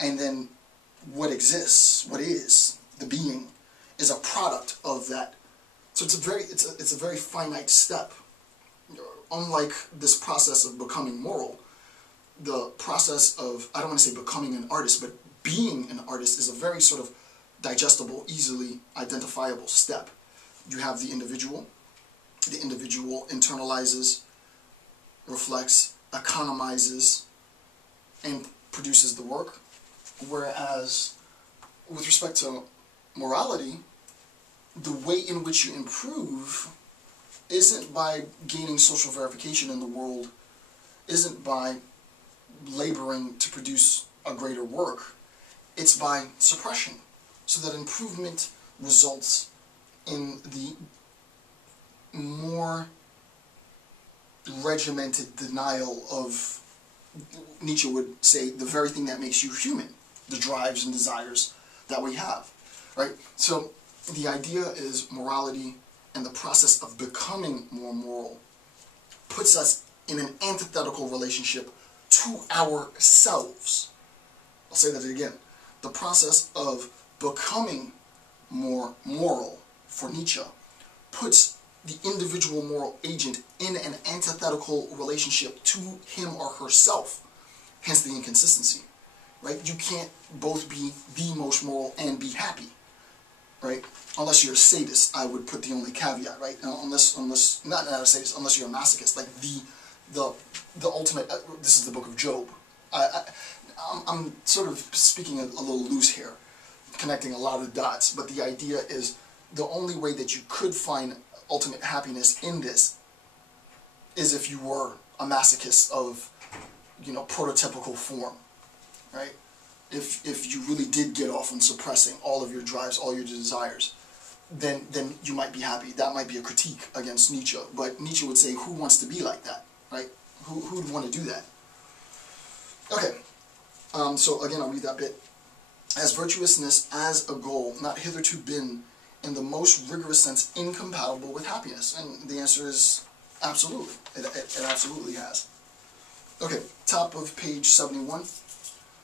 and then what exists, what is, the being, is a product of that. So it's a very finite step. Unlike this process of becoming moral, the process of, I don't want to say becoming an artist, but being an artist is a very sort of digestible, easily identifiable step. You have the individual. The individual internalizes, reflects, economizes, and produces the work. Whereas, with respect to morality, the way in which you improve isn't by gaining social verification in the world, isn't by laboring to produce a greater work. It's by suppression, so that improvement results in the more regimented denial of, Nietzsche would say, the very thing that makes you human, the drives and desires that we have, right? So the idea is morality and the process of becoming more moral puts us in an antithetical relationship to ourselves. I'll say that again. The process of becoming more moral for Nietzsche puts the individual moral agent in an antithetical relationship to him or herself, hence the inconsistency, right? You can't both be the most moral and be happy, right? Unless you're a sadist, I would put the only caveat, right? Unless not a sadist, unless you're a masochist, like the ultimate, this is the book of Job. I'm sort of speaking a little loose here, connecting a lot of dots, but the idea is the only way that you could find ultimate happiness in this is if you were a masochist of, prototypical form, right? If you really did get off on suppressing all of your drives, all your desires, then you might be happy. That might be a critique against Nietzsche, but Nietzsche would say, who wants to be like that, right? Who would want to do that? Okay, so again, I'll read that bit. As virtuousness as a goal, not hitherto been, in the most rigorous sense, incompatible with happiness? And the answer is absolutely. It absolutely has. Okay, top of page 71.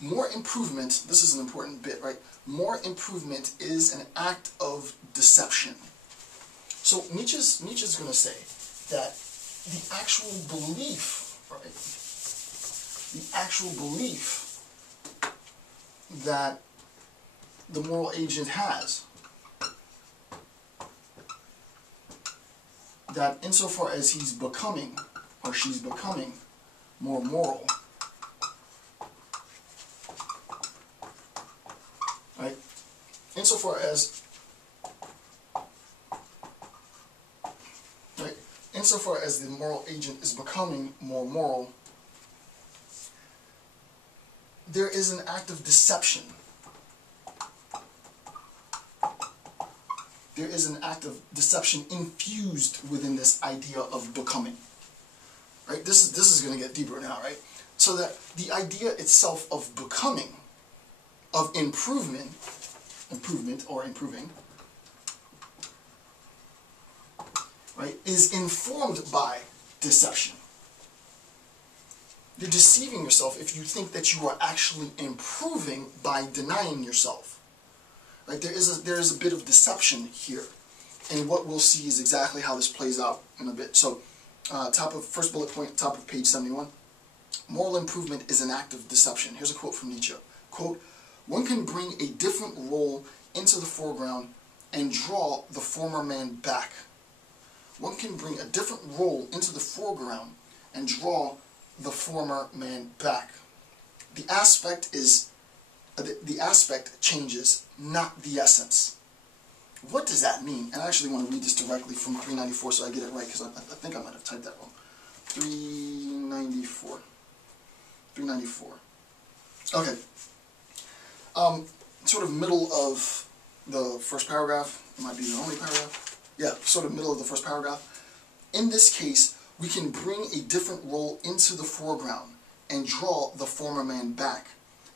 More improvement, this is an important bit, right? More improvement is an act of deception. So Nietzsche's going to say that the actual belief, right? The actual belief that the moral agent has, that insofar as he's becoming, or she's becoming, more moral, right? Insofar as, right? Insofar as the moral agent is becoming more moral, there is an act of deception. There is an act of deception infused within this idea of becoming. Right? This is going to get deeper now, right? So that the idea itself of becoming, of improvement or improving, right, is informed by deception. You're deceiving yourself if you think that you are actually improving by denying yourself. Right? There is a bit of deception here, and what we'll see is exactly how this plays out in a bit. So, first bullet point, top of page 71. Moral improvement is an act of deception. Here's a quote from Nietzsche. Quote, one can bring a different role into the foreground and draw the former man back. One can bring a different role into the foreground and draw the former man back. The aspect changes, not the essence. What does that mean? And I actually want to read this directly from 394 so I get it right, because I think I might have typed that wrong. 394. 394. Okay. Sort of middle of the first paragraph. It might be the only paragraph. Yeah, sort of middle of the first paragraph. In this case, we can bring a different role into the foreground and draw the former man back.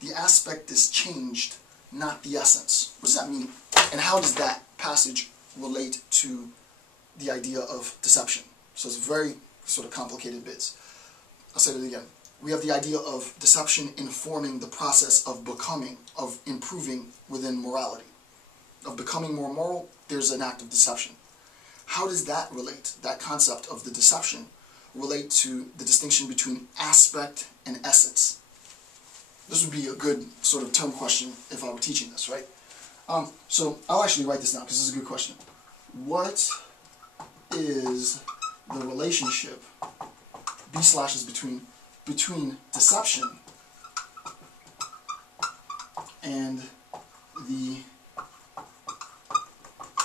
The aspect is changed, not the essence. What does that mean? And how does that passage relate to the idea of deception? So it's very sort of complicated bits. I'll say it again. We have the idea of deception informing the process of becoming, of improving within morality. Of becoming more moral, there's an act of deception. How does that relate, that concept of the deception, relate to the distinction between aspect and essence? This would be a good sort of term question if I were teaching this, right? So I'll actually write this down because this is a good question. What is the relationship, B slashes between deception and the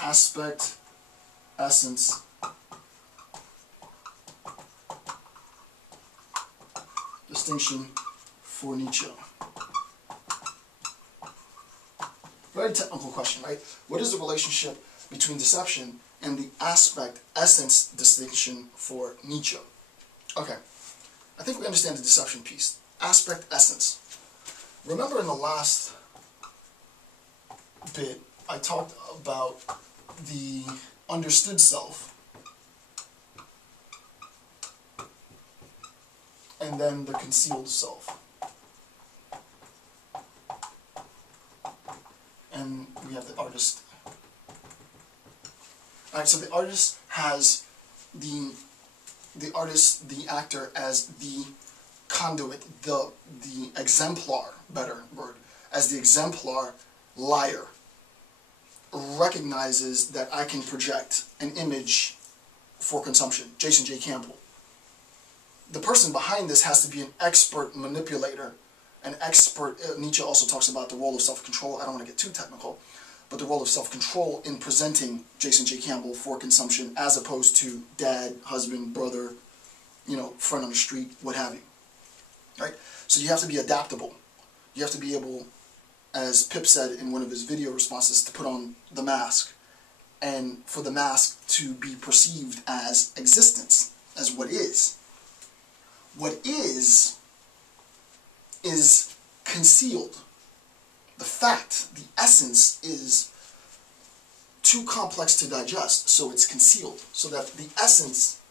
aspect essence distinction for Nietzsche? Very technical question, right? What is the relationship between deception and the aspect essence distinction for Nietzsche? Okay, I think we understand the deception piece. Aspect essence. Remember in the last bit, I talked about the understood self and then the concealed self. And we have the artist. Alright, so the artist has the actor as the conduit, the exemplar, better word, as the exemplar liar, recognizes that I can project an image for consumption. Jason J. Campbell. The person behind this has to be an expert manipulator, an expert. Nietzsche also talks about the role of self-control. I don't want to get too technical, but the role of self-control in presenting Jason J. Campbell for consumption as opposed to dad, husband, brother, friend on the street, what have you. Right? So you have to be adaptable. You have to be able, as Pip said in one of his video responses, to put on the mask, and for the mask to be perceived as existence, as what is. What is concealed. The fact, the essence, is too complex to digest, so it's concealed. So that the essence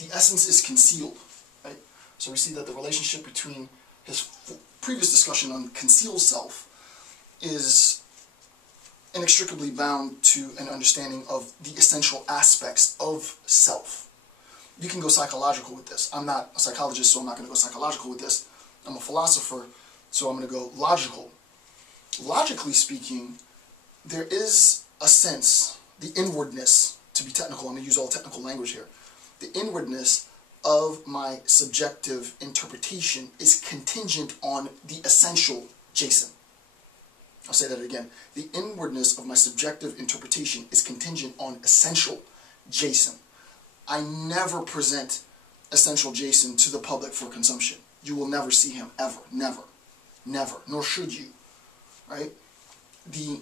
is concealed. Right? So we see that the relationship between his previous discussion on concealed self is inextricably bound to an understanding of the essential aspects of self. You can go psychological with this. I'm not a psychologist, so I'm not going to go psychological with this. I'm a philosopher, so I'm going to go logical. Logically speaking, there is a sense, the inwardness, to be technical, I'm going to use all technical language here, the inwardness of my subjective interpretation is contingent on the essential Jason. I'll say that again. The inwardness of my subjective interpretation is contingent on essential Jason. I never present essential Jason to the public for consumption. You will never see him, ever. Never. Never. Nor should you. Right? The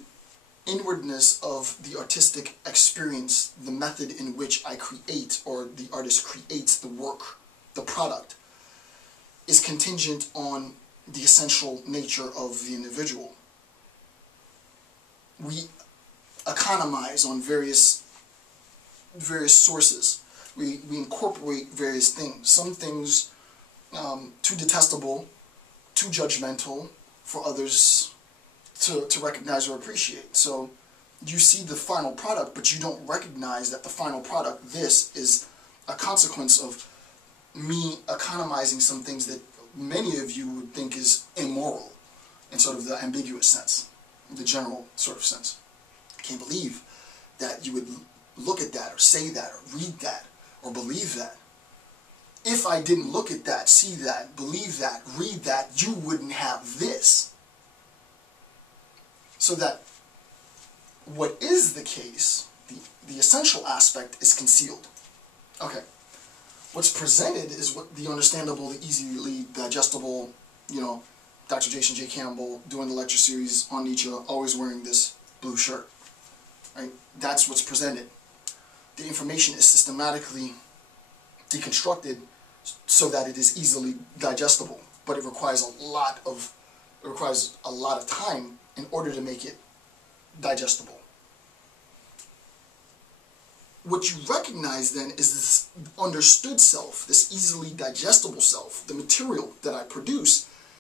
inwardness of the artistic experience, the method in which I create, or the artist creates the work, the product, is contingent on the essential nature of the individual. We economize on various sources. We incorporate various things. Some things too detestable, too judgmental for others to recognize or appreciate. So you see the final product, but you don't recognize that the final product, this, is a consequence of me economizing some things that many of you would think is immoral in sort of the ambiguous sense, the general sort of sense. I can't believe that you would look at that or say that or read that or believe that. If I didn't look at that, see that, believe that, read that, you wouldn't have this. So that what is the case, the essential aspect, is concealed. Okay. What's presented is what the understandable, the easily digestible, Dr. Jason J. Campbell doing the lecture series on Nietzsche, always wearing this blue shirt. Right? That's what's presented. The information is systematically deconstructed so that it is easily digestible, but it requires a lot of time in order to make it digestible. what you recognize then is this understood self, this easily digestible self, the material that I produce,